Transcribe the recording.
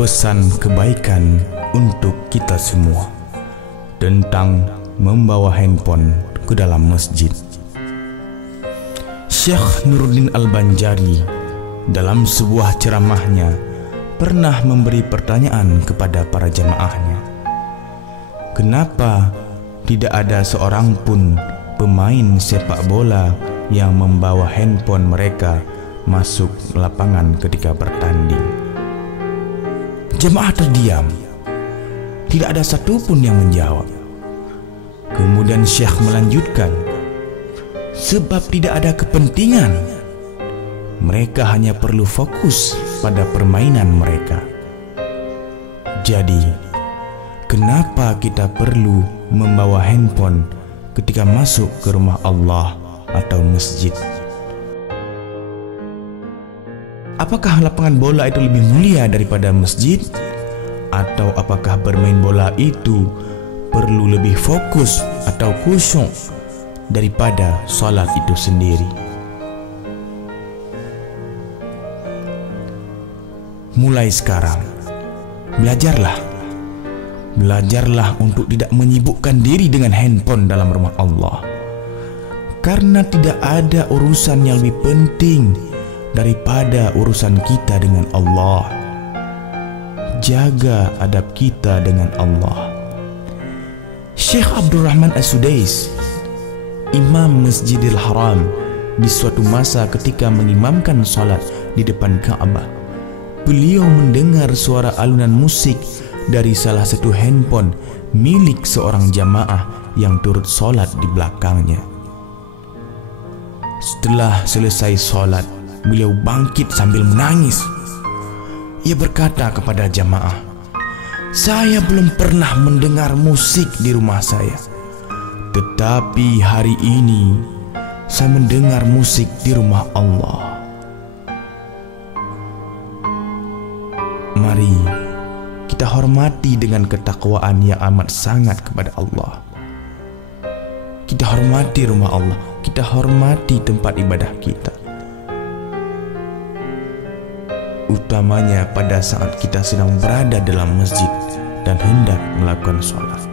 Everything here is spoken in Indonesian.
pesan kebaikan untuk kita semua tentang membawa handphone ke dalam masjid. Syekh Nuruddin Al-Banjari dalam sebuah ceramahnya pernah memberi pertanyaan kepada para jamaahnya. Kenapa tidak ada seorang pun pemain sepak bola yang membawa handphone mereka masuk lapangan ketika bertanding? Jemaah terdiam. Tidak ada satupun yang menjawab. Kemudian Syekh melanjutkan, sebab tidak ada kepentingan. Mereka hanya perlu fokus pada permainan mereka. Jadi, kenapa kita perlu membawa handphone ketika masuk ke rumah Allah atau masjid? Apakah lapangan bola itu lebih mulia daripada masjid? Atau apakah bermain bola itu perlu lebih fokus atau khusyuk daripada salat itu sendiri? Mulai sekarang, belajarlah untuk tidak menyibukkan diri dengan handphone dalam rumah Allah, karena tidak ada urusan yang lebih penting daripada urusan kita dengan Allah. Jaga adab kita dengan Allah. Syekh Abdurrahman As-Sudais, Imam Masjidil Haram, di suatu masa ketika mengimamkan salat di depan Ka'bah, beliau mendengar suara alunan musik dari salah satu handphone milik seorang jamaah yang turut salat di belakangnya. Setelah selesai salat, beliau bangkit sambil menangis. Ia berkata kepada jamaah, "Saya belum pernah mendengar musik di rumah saya, tetapi hari ini saya mendengar musik di rumah Allah." Mari kita hormati dengan ketakwaan yang amat sangat kepada Allah. Kita hormati rumah Allah, kita hormati tempat ibadah kita, utamanya pada saat kita sedang berada dalam masjid dan hendak melakukan sholat.